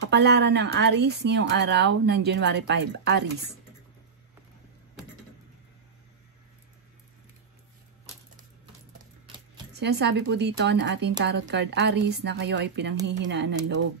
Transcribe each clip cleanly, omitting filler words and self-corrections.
Kapalaran ng Aries ngayong araw ng January 5. Aries. Sinasabi po dito na ating tarot card Aries na kayo ay pinanghihinaan ng loob.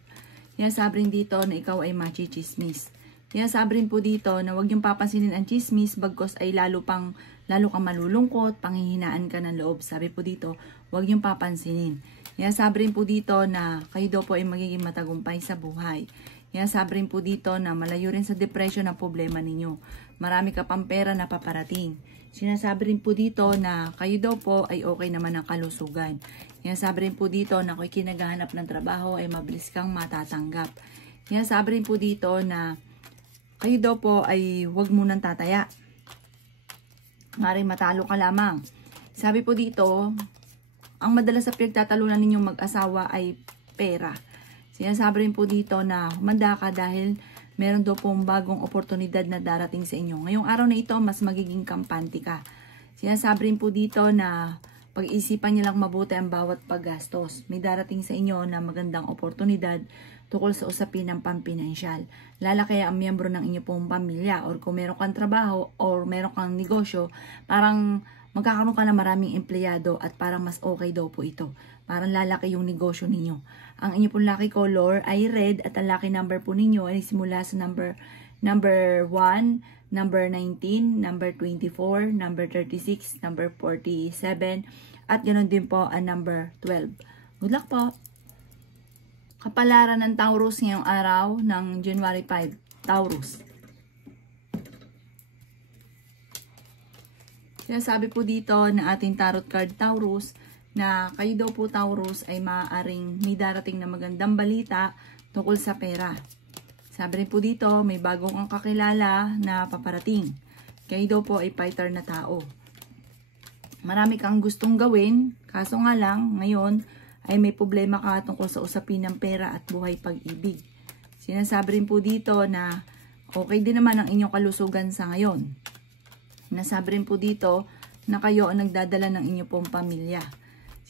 Sinasabi rin dito na ikaw ay machichismis. Sinasabi rin po dito na huwag yung papansinin ang chismis bagkos ay lalo kang malulungkot, panghihinaan ka ng loob. Sabi po dito, huwag yung papansinin. Sinasabi rin po dito na kayo daw po ay magiging matagumpay sa buhay. Sinasabi rin po dito na malayo rin sa depression ang problema ninyo. Marami ka pang pera na paparating. Sinasabi rin po dito na kayo daw po ay okay naman ang kalusugan. Sinasabi rin po dito na kung kinagahanap ng trabaho ay mabilis kang matatanggap. Sinasabi rin po dito na kayo daw po ay huwag munang tataya. Maring matalo ka lamang. Sabi po dito, ang madalas sa pinagtatalunan ninyong mag-asawa ay pera. Sinasabi rin po dito na humanda ka dahil meron daw pong bagong oportunidad na darating sa inyo. Ngayong araw na ito, mas magiging kampante ka. Sinasabi rin po dito na pag-isipan niyo lang mabuti ang bawat paggastos. May darating sa inyo na magandang oportunidad tukol sa usapin ng pampinansyal. Lalaki ang miyembro ng inyo pong pamilya or kung meron kang trabaho or meron kang negosyo, parang magkakaroon ka ng maraming empleyado at parang mas okay daw po ito. Parang lalaki yung negosyo ninyo. Ang inyo pong lucky color ay red at ang lucky number po ninyo ay simula sa number 1, number 19, number 24, number 36, number 47, at ganoon din po ang number 12. Good luck po! Kapalaran ng Taurus ngayong araw ng January 5. Taurus. Sinasabi po dito na ating tarot card Taurus na kayo daw po Taurus ay maaaring may darating na magandang balita tungkol sa pera. Sabi rin po dito may bagong ang kakilala na paparating. Kayo daw po ay fighter na tao. Marami kang gustong gawin, kaso nga lang ngayon ay may problema ka tungkol sa usapin ng pera at buhay pag-ibig. Sinasabi rin po dito na okay din naman ang inyong kalusugan sa ngayon. Sinasabi rin po dito na kayo ang nagdadala ng inyong pong pamilya.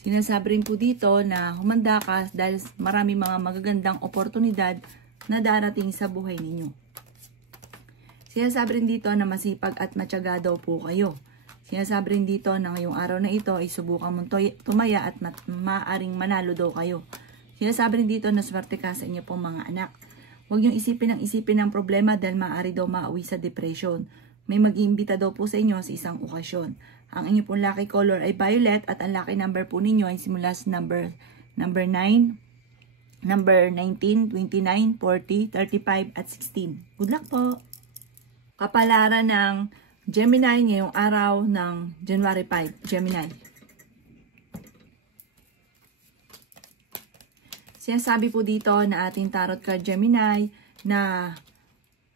Sinasabi rin po dito na humanda ka dahil marami mga magagandang oportunidad na darating sa buhay ninyo. Sinasabi rin dito na masipag at matyaga daw po kayo. Sinasabi rin dito na ngayong araw na ito ay subukan mong tumaya at maaring manalo daw kayo. Sinasabi rin dito na swerte ka sa inyo pong mga anak. Huwag niyong isipin ng problema dahil maaari daw maawi sa depression. May mag-iimbita daw po sa inyo sa isang okasyon. Ang inyo pong lucky color ay violet at ang lucky number po ninyo ay simula sa number 9, number 19, 29, 40, 35 at 16. Good luck po! Kapalaran ng Gemini ngayong araw ng January 5. Gemini. Sinasabi po dito na ating tarot card Gemini na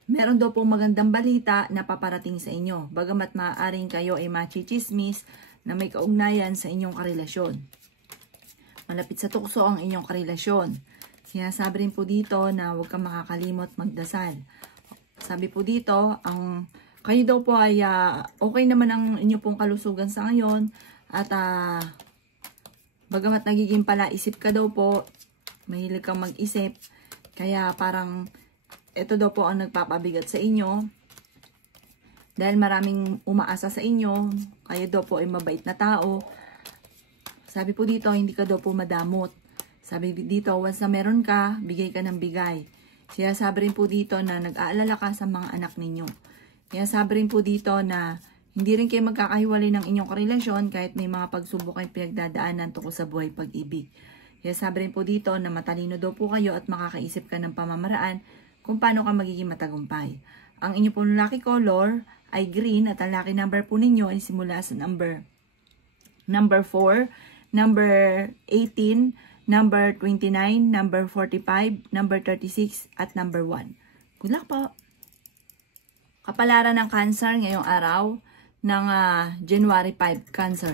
meron daw pong magandang balita na paparating sa inyo. Bagamat maaaring kayo ay machichismis na may kaugnayan sa inyong karelasyon. Malapit sa tukso ang inyong karelasyon. Sinasabi rin po dito na huwag kang makakalimot magdasal. Sabi po dito, kayo daw po ay okay naman ang inyong pong kalusugan sa ngayon. At bagamat nagiging palaisip ka daw po, mahilig kang mag-isip. Kaya parang ito daw po ang nagpapabigat sa inyo. Dahil maraming umaasa sa inyo, kayo daw po ay mabait na tao. Sabi po dito, hindi ka daw po madamot. Sabi dito, once na meron ka, bigay ka ng bigay. Sabi rin po dito na nag-aalala ka sa mga anak ninyo. Sabi rin po dito na hindi rin kayo magkakahiwalay ng inyong karelasyon kahit may mga pagsubok kayong pinagdadaanan tungkol sa buhay pag-ibig. Sabi rin po dito na matalino daw po kayo at makakaisip ka ng pamamaraan kung paano ka magiging matagumpay. Ang inyo pong lucky color ay green at ang lucky number po ninyo ay simula sa number 4, number 18, number 29, number 45, number 36, at number 1. Good luck po! Kapalaran ng Cancer ngayong araw ng January 5, Cancer.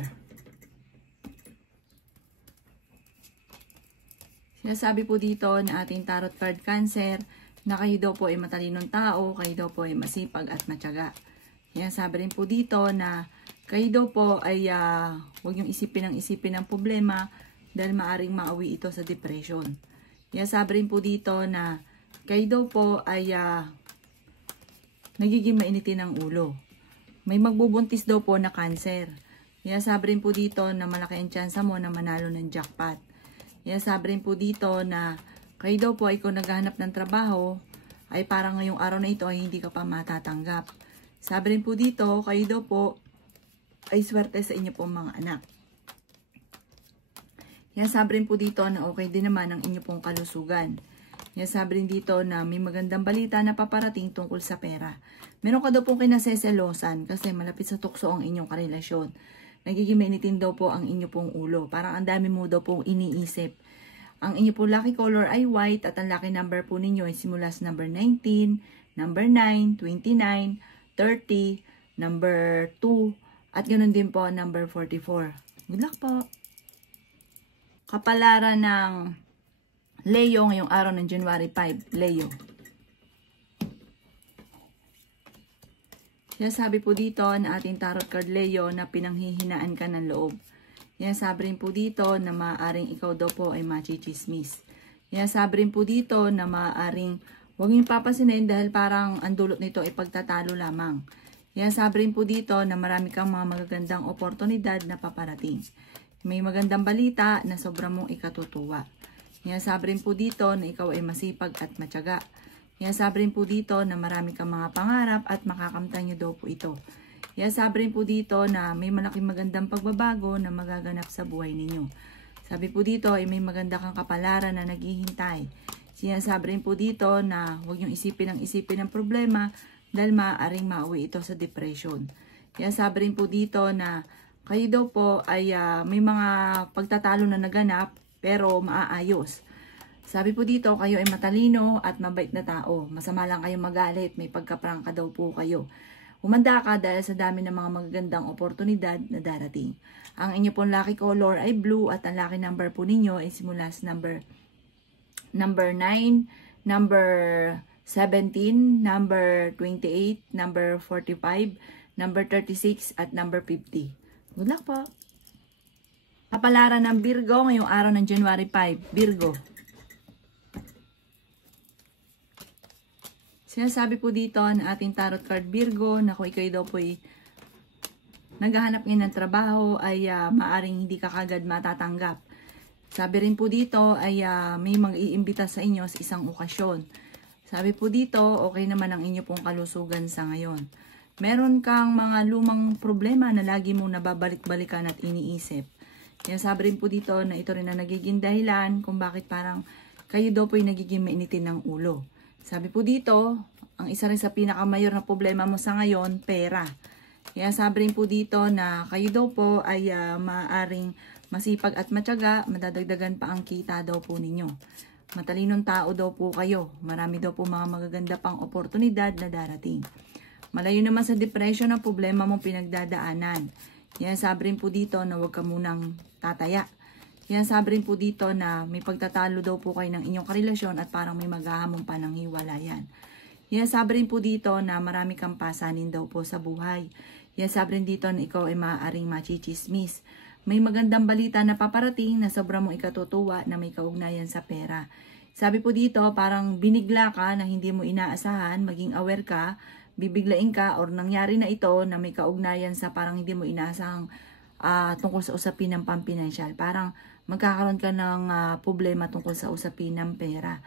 Sinasabi po dito na ating tarot card Cancer na kayo daw po ay matalinong tao, kayo daw po ay masipag at matyaga. Sinasabi rin po dito na kayo daw po ay huwag yung isipin ng problema dahil maaring maawi ito sa depression. Sinasabi rin po dito na kayo daw po ay nagiging mainitin ang ulo. May magbubuntis daw po na cancer. Sabi rin po dito na malaki ang tsansa mo na manalo ng jackpot. Sabi rin po dito na kayo daw po ay kung naghahanap ng trabaho, ay parang ngayong araw na ito ay hindi ka pa matatanggap. Sabi rin po dito, kayo daw po ay swerte sa inyo pong mga anak. Sabi rin po dito na okay din naman ang inyo pong kalusugan. Sabi rin dito na may magandang balita na paparating tungkol sa pera. Meron ka daw pong kinaseselosan kasi malapit sa tukso ang inyong karelasyon. Nagiging mainitin daw po ang inyo pong ulo. Parang ang dami mo daw pong iniisip. Ang inyo pong lucky color ay white at ang lucky number po ninyo ay simula sa number 19, number 9, 29, 30, number 2, at ganoon din po number 44. Good luck po! Kapalaran ng Leo ngayong araw ng January 5, Leo. Sabi po dito na ating tarot card Leo na pinanghihinaan ka ng loob. Sabi rin po dito na maaaring ikaw daw po ay machichismis. Sabi rin po dito na maaaring huwag niyong papasinin dahil parang ang dulot nito ay pagtatalo lamang. Sabi rin po dito na marami kang mga magagandang oportunidad na paparating. May magandang balita na sobrang mong ikatutuwa. Sabi rin po dito na ikaw ay masipag at matyaga. Sabi rin po dito na marami kang mga pangarap at makakamtan niyo daw po ito. Sabi rin po dito na may malaking magandang pagbabago na magaganap sa buhay ninyo. Sabi po dito ay may maganda kang kapalaran na naghihintay. Sabi rin po dito na huwag niyong isipin ng problema dahil maaaring mauwi ito sa depression. Sabi rin po dito na kayo daw po ay may mga pagtatalo na naganap pero maaayos. Sabi po dito, kayo ay matalino at mabait na tao. Masama lang kayong magalit, may pagkaprangka daw po kayo. Humanda ka dahil sa dami ng mga magagandang oportunidad na darating. Ang inyo pong lucky color ay blue at ang lucky number po ninyo ay simula sa number 9, number 17, number 28, number 45, number 36, at number 50. Good luck po! Kapalaran ng Virgo ngayong araw ng January 5, Virgo. Sinasabi po dito na ating tarot card Virgo na kung ikaw daw po ay naghahanap ngayon ng trabaho ay maaring hindi ka kagad matatanggap. Sabi rin po dito ay may mag-iimbita sa inyo sa isang okasyon. Sabi po dito, okay naman ang inyo pong kalusugan sa ngayon. Meron kang mga lumang problema na lagi mong nababalik-balikan at iniisip. Sabi rin po dito na ito rin ang nagiging dahilan kung bakit parang kayo daw po ay nagiging mainitin ng ulo. Sabi po dito, ang isa rin sa pinakamayor na problema mo sa ngayon, pera. Sabi rin po dito na kayo daw po ay maaaring masipag at matyaga, madadagdagan pa ang kita daw po ninyo. Matalinong tao daw po kayo. Marami daw po mga magaganda pang oportunidad na darating. Malayo naman sa depression ang problema mong pinagdadaanan. Sabi rin po dito na huwag ka munang tataya. Sabi rin po dito na may pagtatalo daw po kayo ng inyong karelasyon at parang may maghahamon pa ng hiwalayan. Sabi rin po dito na marami kang pasanin daw po sa buhay. Sabi rin dito na ikaw ay maaaring machichismis. May magandang balita na paparating na sobrang mong ikatutuwa na may kaugnayan sa pera. Sabi po dito parang binigla ka na hindi mo inaasahan, maging aware ka, bibiglain ka or nangyari na ito na may kaugnayan sa parang hindi mo inaasahang tungkol sa usapin ng pampinansyal. Parang magkakaroon ka ng problema tungkol sa usapin ng pera.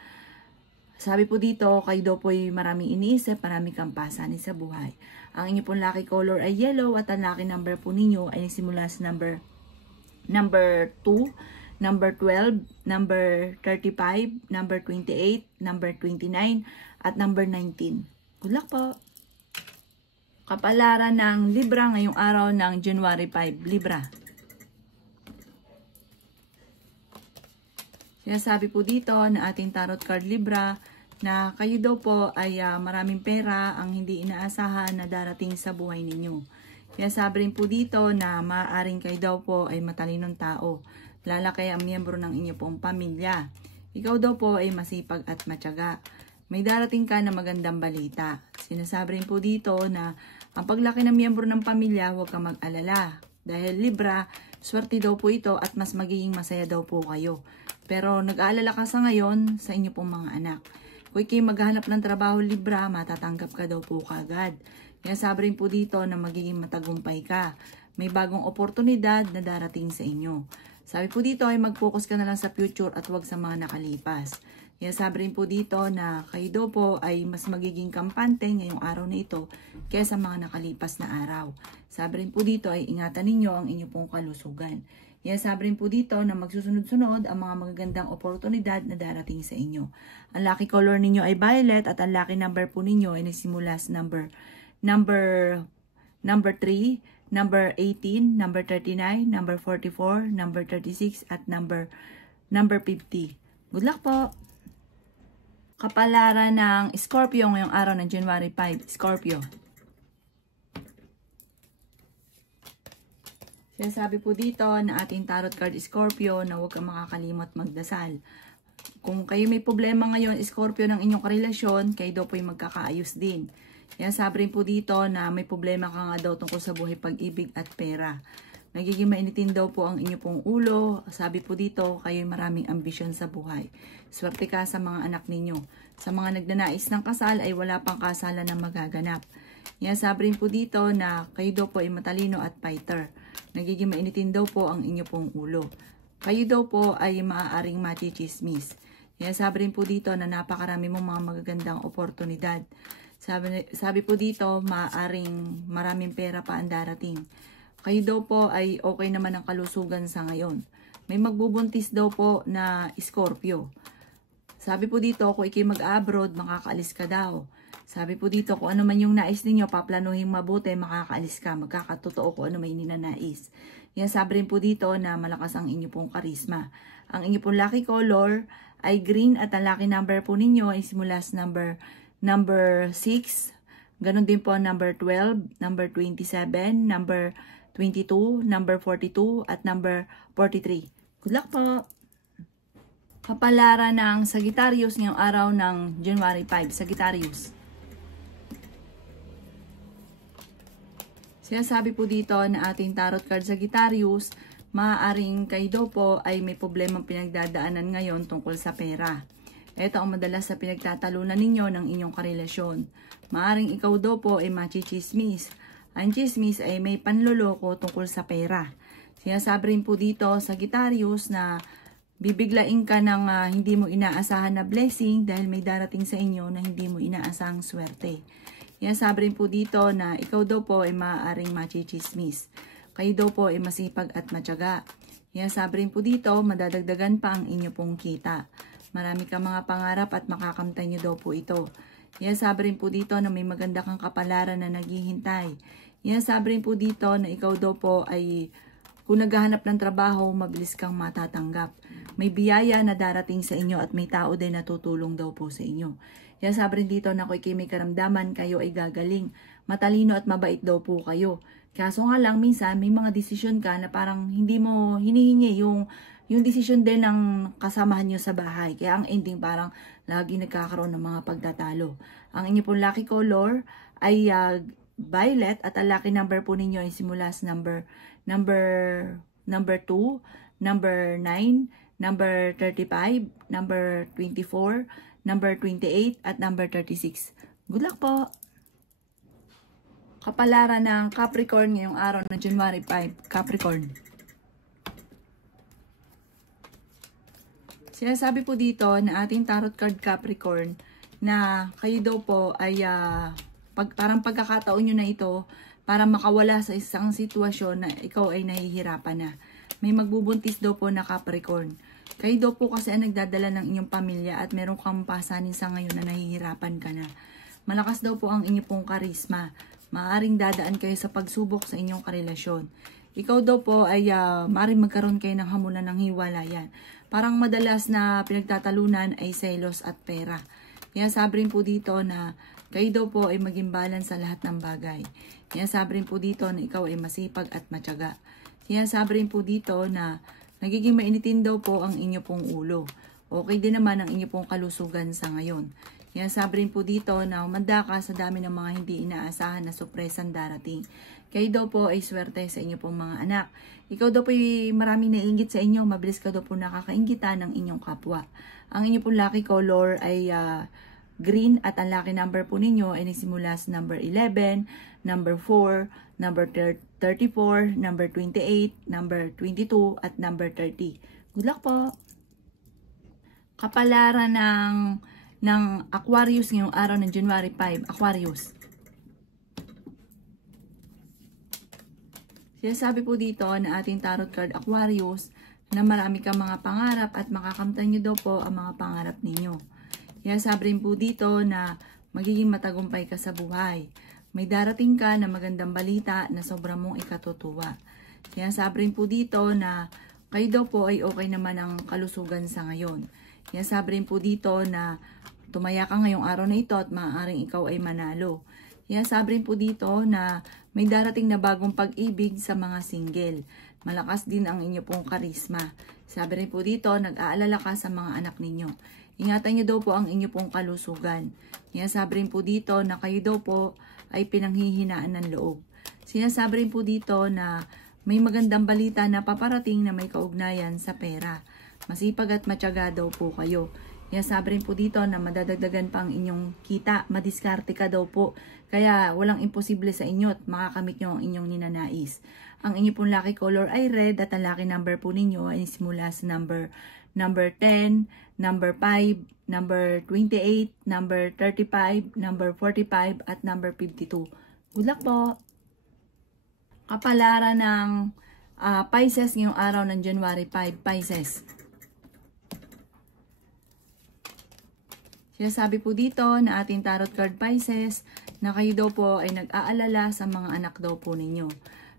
Sabi po dito, kayo daw po ay maraming iniisip, maraming kang pasanin sa buhay. Ang inyo pong lucky color ay yellow at ang lucky number po ninyo ay simula sa number 2, number 12, number 35, number 28, number 29, at number 19. Good luck po! Kapalaran ng Libra ngayong araw ng January 5, Libra. Sabi po dito na ating tarot card Libra na kayo daw po ay maraming pera ang hindi inaasahan na darating sa buhay ninyo. Sabi rin po dito na maaaring kayo daw po ay matalinong tao. Lalaki ang miyembro ng inyo pong pamilya. Ikaw daw po ay masipag at matyaga. May darating ka na magandang balita. Sinasabi rin po dito na ang paglaki ng miyembro ng pamilya, huwag kang mag-alala. Dahil Libra, swerte daw po ito at mas magiging masaya daw po kayo. Pero nag-aalala ka sa ngayon sa inyo pong mga anak. Kung kayo maghahanap ng trabaho Libra, matatanggap ka daw po kagad. Kaya sabi rin po dito na magiging matagumpay ka. May bagong oportunidad na darating sa inyo. Sabi po dito ay mag-focus ka na lang sa future at wag sa mga nakalipas. Kaya sabi rin po dito na kayo daw po ay mas magiging kampante ngayong araw na ito kaysa mga nakalipas na araw. Sabi rin po dito ay ingatan ninyo ang inyo pong kalusugan. Kaya sabi rin po dito na magsusunod-sunod ang mga magagandang oportunidad na darating sa inyo. Ang lucky color ninyo ay violet at ang lucky number po ninyo ay nagsimula sa number 3, number 18, number 39, number 44, number 36, at number 50. Good luck po! Kapalaran ng Scorpio ngayong araw ng January 5. Scorpio. Sabi po dito na ating tarot card Scorpio na huwag kang makakalimot magdasal. Kung kayo may problema ngayon, Scorpio, ng inyong karelasyon, kayo daw po yung magkakaayos din. Yan, sabi rin po dito na may problema ka nga daw tungkol sa buhay, pag-ibig at pera. Nagiging mainitin daw po ang inyo pong ulo. Sabi po dito, kayo'y maraming ambisyon sa buhay. Swerte ka sa mga anak ninyo. Sa mga nagnanais ng kasal ay wala pang kasalan na magaganap. Yan, sabi rin po dito na kayo daw po ay matalino at fighter. Nagiging mainitin daw po ang inyo pong ulo. Kayo daw po ay maaaring machichismis. Yan, sabi rin po dito na napakarami mong mga magagandang oportunidad. Sabi po dito, maaaring maraming pera pa ang darating. Kayo daw po ay okay naman ang kalusugan sa ngayon. May magbubuntis daw po na Scorpio. Sabi po dito, kung ikay mag-abroad, makakaalis ka daw. Sabi po dito, kung ano man yung nais ninyo, paplanuhin mabuti, makakaalis ka. Magkakatotoo kung ano may ninanais. Yan, sabi rin po dito na malakas ang inyo pong karisma. Ang inyo pong lucky color ay green at ang lucky number po ninyo ay simula sa number 6. Ganon din po number 12, number 27, number 22, number 42, at number 43. Good luck po! Kapalaran ng Sagittarius ngayong araw ng January 5. Sagittarius. Sabi po dito na ating tarot card Sagittarius, maaaring kayo daw po ay may problemang pinagdadaanan ngayon tungkol sa pera. Ito ang madalas sa pinagtatalunan ninyo ng inyong karelasyon. Maaaring ikaw daw po ay machichismis. Ang chismis ay may panloloko tungkol sa pera. Sinasabi rin po dito Sagittarius na bibiglain ka ng hindi mo inaasahan na blessing dahil may darating sa inyo na hindi mo inaasahang swerte. Yan, sabi rin po dito na ikaw daw po ay maaaring machichismis. Kayo daw po ay masipag at matyaga. Yan, sabi rin po dito, madadagdagan pa ang inyo pong kita. Marami ka mga pangarap at makakamtay nyo daw po ito. Yan, sabi rin po dito na may maganda kang kapalaran na naghihintay. Yan, sabi rin po dito na ikaw daw po ay kung naghahanap ng trabaho, mabilis kang matatanggap. May biyaya na darating sa inyo at may tao din na tutulong daw po sa inyo. Yan, sabi rin dito na kung may karamdaman, kayo ay gagaling. Matalino at mabait daw po kayo. Kaso nga lang, minsan may mga desisyon ka na parang hindi mo hinihingi yung desisyon din ng kasamahan nyo sa bahay. Kaya ang ending parang lagi nagkakaroon ng mga pagtatalo. Ang inyo pong lucky color ay violet at ang lucky number po ninyo ay simula sa number 2, number 9, number 35, number 24, number 28, at number 36. Good luck po! Kapalaran ng Capricorn ngayong araw ng January 5. Capricorn. Sinasabi po dito na ating tarot card Capricorn na kayo daw po ay parang pagkakataon nyo na ito para makawala sa isang sitwasyon na ikaw ay nahihirapan na. May magbubuntis daw po na Capricorn. Kayo daw po kasi ang nagdadala ng inyong pamilya at meron kang pasanin sa ngayon na nahihirapan ka na. Malakas daw po ang inyong pong karisma. Maaring dadaan kayo sa pagsubok sa inyong karelasyon. Ikaw daw po ay maaaring magkaroon kayo ng hamunan ng hiwalayan. Parang madalas na pinagtatalunan ay selos at pera. Kaya sabi rin po dito na kayo daw po ay maging balance sa lahat ng bagay. Kaya sabi rin po dito na ikaw ay masipag at matyaga. Kaya sabi rin po dito na nagiging mainitin daw po ang inyo pong ulo. Okay din naman ang inyo pong kalusugan sa ngayon. Kaya sabi rin po dito na umanda ka sa dami ng mga hindi inaasahan na sorpresang darating. Kayo daw po ay swerte sa inyo pong mga anak. Ikaw daw po ay maraming naiinggit sa inyo. Mabilis ka daw po nakakainggitan ng inyong kapwa. Ang inyo pong lucky color ay green at ang lucky number po ninyo ay nagsimula sa number 11, number 4, number 34, number 28, number 22, at number 30. Good luck po! Kapalaran ng Aquarius ngayong araw ng January 5. Aquarius. Sinasabi po dito na ating tarot card Aquarius na marami kang mga pangarap at makakamtan nyo daw po ang mga pangarap ninyo. Sinasabi rin po dito na magiging matagumpay ka sa buhay. May darating ka na magandang balita na sobrang mong ikatutuwa. Sinasabi rin po dito na kayo daw po ay okay naman ang kalusugan sa ngayon. Sinasabi rin po dito na tumaya ka ngayong araw na ito at maaaring ikaw ay manalo. Sinasabi rin po dito na may darating na bagong pag-ibig sa mga single. Malakas din ang inyo pong karisma. Sabi rin po dito, nag-aalala ka sa mga anak ninyo. Ingatan nyo daw po ang inyo pong kalusugan. Sinasabi rin po dito na kayo daw po ay pinanghihinaan ng loob. Sinasabi rin po dito na may magandang balita na paparating na may kaugnayan sa pera. Masipag at matyaga daw po kayo. Sinasabi rin po dito na madadagdagan pa ang inyong kita, madiskarte ka daw po. Kaya walang imposible sa inyo at makakamit nyo ang inyong ninanais. Ang inyo pong lucky color ay red at ang lucky number po ninyo ay simula sa number 10, number 5, number 28, number 35, number 45, at number 52. Good luck po! Kapalaran ng Pisces ngayong araw ng January 5, Pisces. Sinasabi po dito na ating tarot card Pisces na kayo daw po ay nag-aalala sa mga anak daw po ninyo.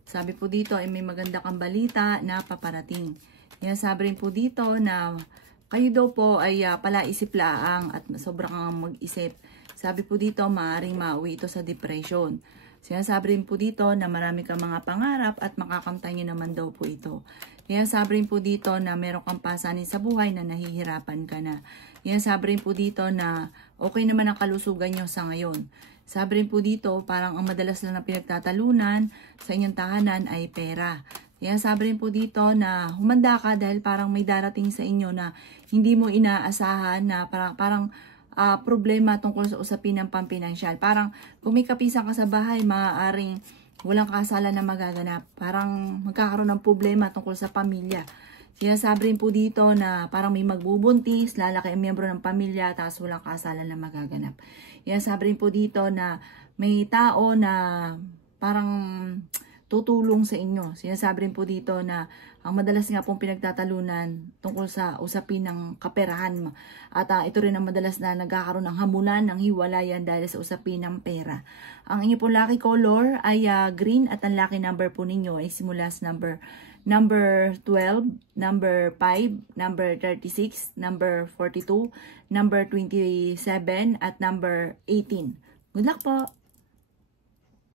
Sabi po dito ay may maganda kang balita na paparating. Sinasabi rin po dito na kayo daw po ay palaisip-laang at sobrang kang mag-isip. Sabi po dito maaaring mauwi ito sa depression. Sinasabi rin po dito na marami kang mga pangarap at makakamtan nyo naman daw po ito. Sinasabi rin po dito na meron kang pasanin sa buhay na nahihirapan ka na. Sinasabi rin po dito na okay naman ang kalusugan nyo sa ngayon. Sabi rin po dito parang ang madalas lang na pinagtatalunan sa inyong tahanan ay pera. Sinasabi rin po dito na humanda ka dahil parang may darating sa inyo na hindi mo inaasahan na parang problema tungkol sa usapin ng pampinansyal. Parang kung may kapisan ka sa bahay, maaaring walang kasalan na magaganap. Parang magkakaroon ng problema tungkol sa pamilya. Sinasabi rin po dito na parang may magbubuntis, lalaki ang miyembro ng pamilya, tapos walang kasalan na magaganap. Sinasabi rin po dito na may tao na parang tutulong sa inyo. Sinasabi rin po dito na ang madalas nga pong pinagtatalunan tungkol sa usapin ng kaperahan. At ito rin ang madalas na nagkakaroon ng hamunan, ng hiwalayan dahil sa usapin ng pera. Ang inyo pong lucky color ay green at ang lucky number po ninyo ay simula sa number 12, number 5, number 36, number 42, number 27, at number 18. Good luck po!